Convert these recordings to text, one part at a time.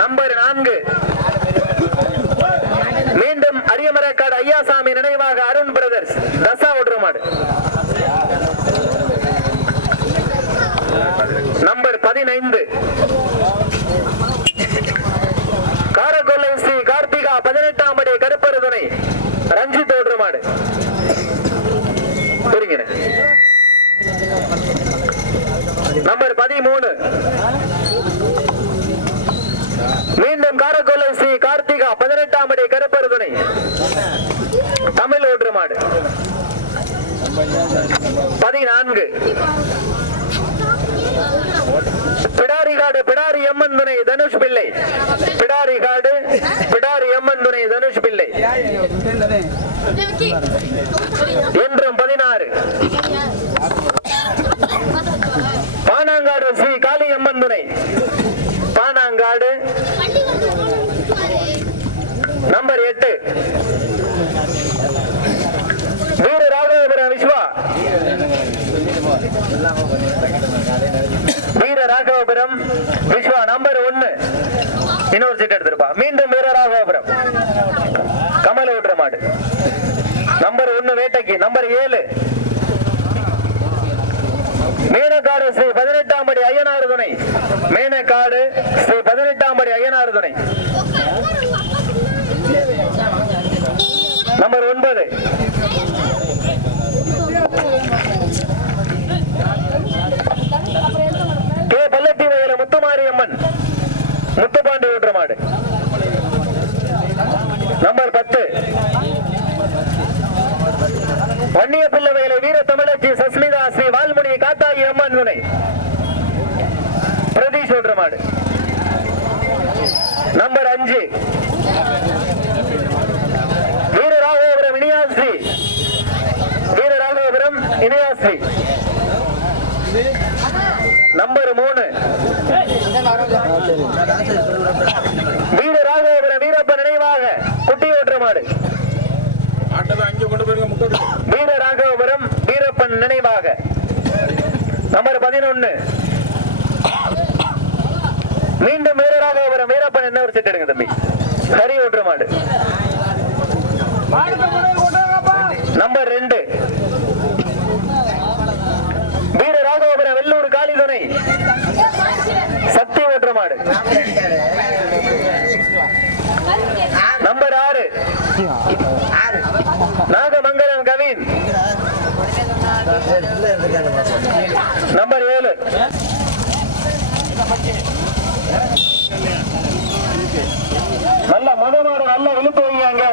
Number 4 மீண்டும் அரியமரக்காடு ஐயாசாமி நினைவாக Arun brothers தசா ஒன்றுமாடு. நம்பர் 15 காரக்கொல்லை ஸ்ரீ கார்த்திகா 18ஆம் படி கருப்பரு துணை ரஞ்சித் ஒன்றுமாடு. நம்பர் 13 மீண்டும் காரக்கொல்லை ஸ்ரீ கார்த்திகா 18ஆம் படி கருப்பரு துணை தமிழ் ஒன்றுமாடு. 14 பிடாரிகாடு பிடாரி எம்மன் துணை தனுஷ் பிள்ளை. பிடாரிகாடு பிடாரி எம்மன் துணை தனுஷ் பிள்ளை என்றும் 16 பானாங்காடு ஸ்ரீ காளியம்மன் துணை பானாங்காடு. நம்பர் 8 வீர ராகவபுரம் விஸ்வா வீர ராகவபுரம் விஸ்வா நம்பர் 1 இன்னொரு சீட் எடுத்திருப்பா. மீண்டும் வீர ராகவபுரம் கமல் ஓட்டுற மாடு. நம்பர் 1 வேட்டைக்கு. நம்பர் 7 மேனக்காடு ஸ்ரீ 18ஆம் படி ஐயனார் துணை மேனக்காடு ஸ்ரீ 18ஆம் படி ஐயனார் துணை. நம்பர் 9 கே பல்லட்டி வயல முத்துமாரியம்மன் முத்துப்பாண்டி ஓட்டுற மாடு. நம்பர் 10 வன்னிய பிள்ளை வயல வீர தமிழச்சி சஸ்மிதா ஸ்ரீ வால்முனி காத்தாயி அம்மன் துணை பிரதீஷ் ஓட்டுற மாடு. நம்பர் 5 வீர ராகவபுரம் இனியாஸ்ரீ வீர ராகவபுரம் இனியாஸ்ரீ. நம்பர் 3 வீர ராகவபுரம் வீரப்பன் நினைவாக குட்டி ஓட்டுற மாடு. வீர ராகவபுரம் வீரப்பன் நினைவாக. நம்பர் 11 மீண்டும் வீர ராகவபுரம் வீரப்பன் என்ன ஒரு செட் எடுங்க தம்பி. ஹரி ஓட்டுற மாடு. நம்பர் 2 வீர ராகவபுரம் வெள்ளூர் காளி துணை சக்தி ஓட்டுற மாடு. நம்பர் 6 நாகமங்கலம் கவின். நம்பர் 7 நல்ல மதமாடு நல்ல இழுத்து வைங்க.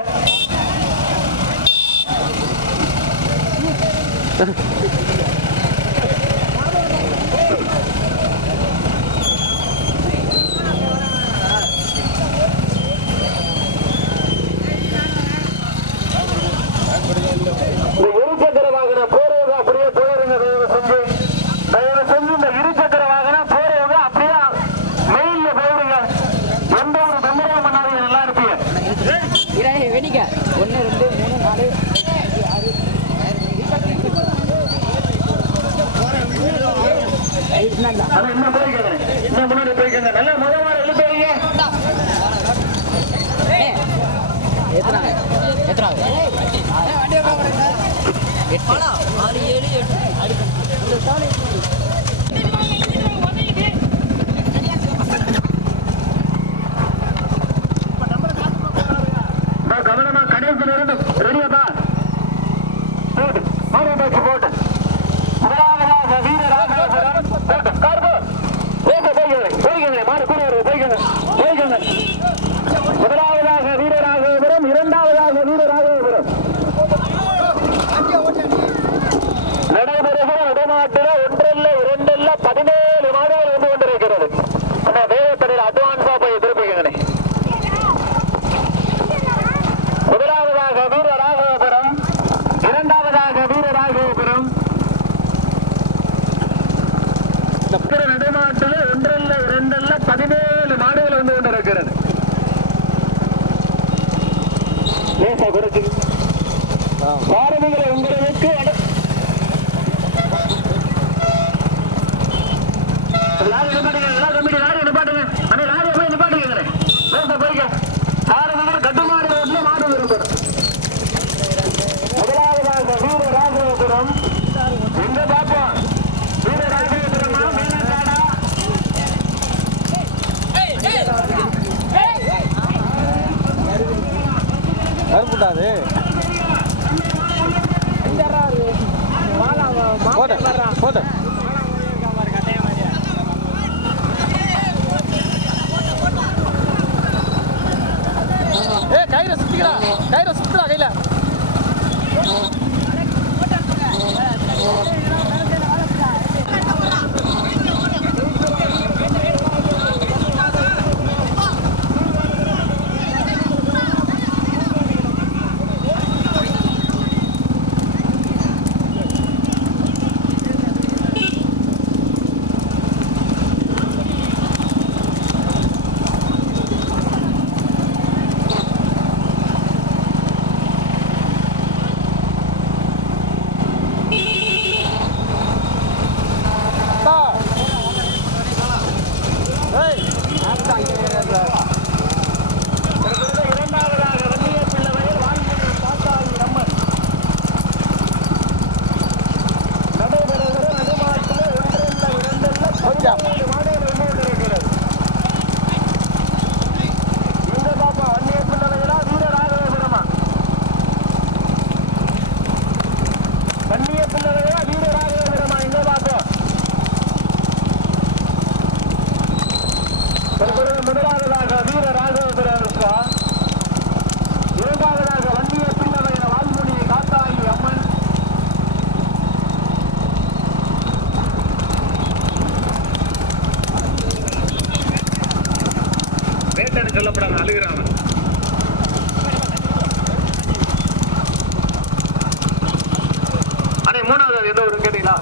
இருசக்கர வாகன போறவங்க அப்படியே போயிருங்க. தயவு செஞ்சு இந்த இருசக்கர வாகன போறவங்க அப்படியே மெயின்ல போயிடுங்க. எந்த ஒரு தொந்தரவும் பண்ணாதீங்க. நல்லா இருப்பீங்க. 1 2 3 4 அது என்ன போய்க்கங்க. இன்னும் முன்னாடி போய்க்கங்க. நல்ல முதல்வாரம் எழுத்து வைங்க. கவனமா கணேசன் இருந்து ரெடியாப்பா போட்டு முதலாவதாக வீர ராகவபுரம் முதலாவதாக வீர ராகவபுரம் இரண்டாவதாக வீர ராகவபுரம் நடைபெறுகிற இடமாட்டில் 1 இல்ல 2 இல்ல 17 மாடுகள் வந்து கொண்டிருக்கிறது. வேகத்தடையில் அட்வான்ஸா போய் திருப்பிக்கங்கண்ணே. முதலாவதாக வீர ராகவபுரம் இரண்டாவதாக வீர ராகவபுரம் நடைமாட்டில் 1 இல்ல 2 இல்ல 17 மாடுகள் வந்து கொண்டிருக்கிறது. லேசா குறைச்சு பாரதிகளை உங்களுக்கு லாரி நிப்பாட்டுங்க. லாரி நிப்பாட்டுங்க. சொல்லப்படாத அழுகிறான். அண்ணே மூணாவது எந்த ஒரு கேட்டீங்களா?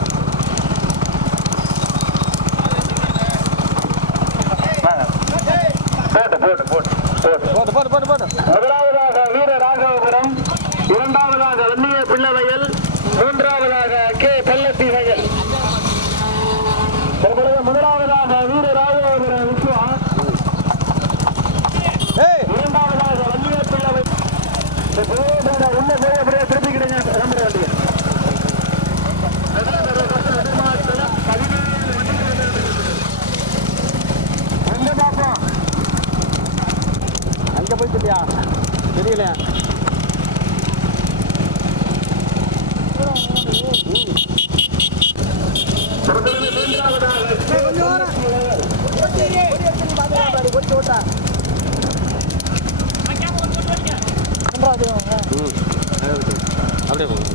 முதலாவதாக வீர ராகவபுரம், இரண்டாவதாக வன்னிய பிள்ளவயல், மூன்றாவதாக கே பல்லத்தி வயல். முதலாவதாக வீர ராகவபுரம் விஸ்வா, இரண்டாவதாக வன்னிய பிள்ளவயல். உள்ள போய் திருப்பி கிடையாது நம்பர் வண்டியை அங்க போயிட்டியா தெரியல. அப்படியே போகும்.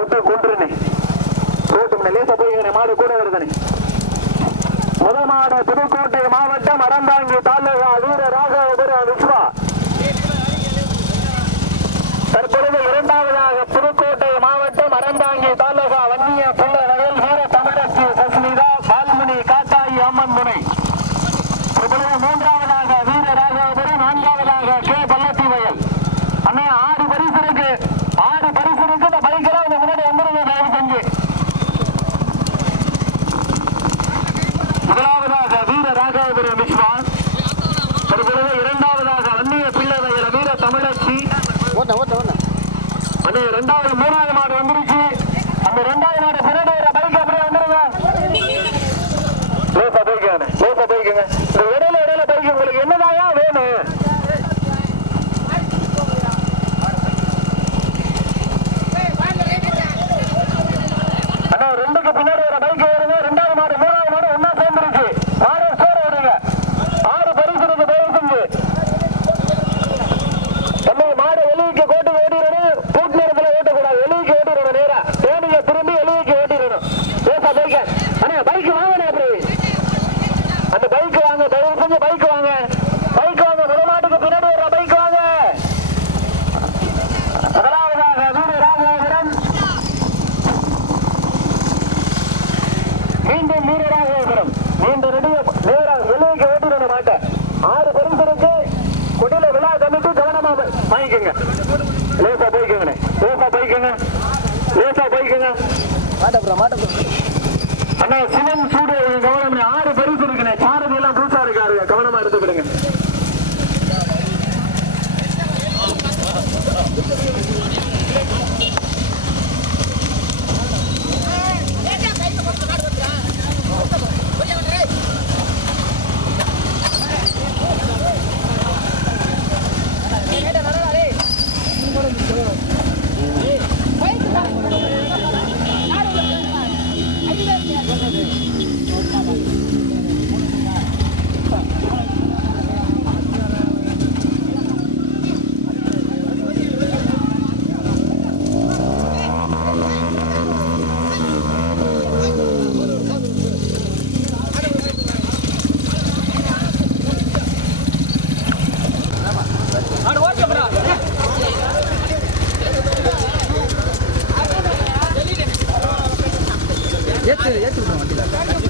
விட்டு கொண்டுருனே போட்டு லேசா போய் மாடு கூட வருதுனே. முதல் மாடு புதுக்கோட்டை மாவட்டம் அறந்தாங்கி தாலுகா வீர ராகவபுரம் விஸ்வா. தற்பொழுது இரண்டாவதாக புதுக்கோட்டை மாவட்டம் அறந்தாங்கி தாலுகா வன்னிய பிள்ளை வயல் வீர தமிழச்சி சஸ்மிதா வால்மணி காட்டாயி அம்மன் முனை. தற்பொழுது மூன்றாவதாக வீர ராகவபுரம், நான்காவதாக கே பள்ளத்தி வயல். அண்ணே 6 பரிசு இருக்கு. 6 பரிசு இருக்கு. இந்த பைக்கெல்லாம் இந்த முன்னாடி வந்துருங்க தயவு செஞ்சு. முதலாவதாக வீர ராகவபுரம் விஸ்வா. தற்பொழுது இரண்டாவதாக வன்னிய பிள்ளை வயல் வீர தமிழச்சி. அண்ணே இரண்டாவது 3வது மாடு வந்துருச்சு. அந்த 2வது மாடு பின்னாடி பைக் அப்படியே வந்துருங்க. லேசா போய்க்கங்க, லேசா போய்க்கங்க. இந்த இடையில பைக் உங்களுக்கு என்னதாயா வேணும்? அண்ணா 2க்கு பின்னாடி ஒரு பைக் வருது. 2வது மாடு 3வது மாடு ஒன்னா சேர்ந்துருச்சு. மாடு ஸ்டோர் ஓடுங்க. 6 பரிசு இருக்கு. தயவு செஞ்சு நம்ம மாடு வெளியே கோட்டுக்கு ஓட்டிடணும். பூட்டு நேரத்தில் ஓட்டக்கூடாது. வெளியே ஓட்டிடணும். நேரா தேனியை திரும்பி வெளியே ஓட்டிடணும். லேசா போய்க்க. அண்ணா பைக் வாங்கினே அப்படி அந்த பைக் வாங்க. தயவு செஞ்சு பைக் வாங்க. பைக் வாங்க. முதல் மாட்டுக்கு பின்னாடி ஒரு பைக் வாங்க. முதலாவதாக வீர ராகவபுரம், மீண்டும் வீர ராகவபுரம். மீண்டும் நேரா வெளியே ஓட்டிடணும் மாட்டை. 6 பரிசு இருக்கு. கொடியில விழா கமிட்டி கவனமா வாங்கிக்கோங்க. லேசா போய்க்கோங்க. லேசா போய்க்கோங்க. லேசா போய்க்கோங்க. அண்ணா சிவன் சூடு கவனம். 6 பரிசு இருக்குண்ணே. சாரதி எல்லாம் புதுசா இருக்காரு. கவனமா எடுத்துக்கிடுங்க. ஏத்து வண்டியில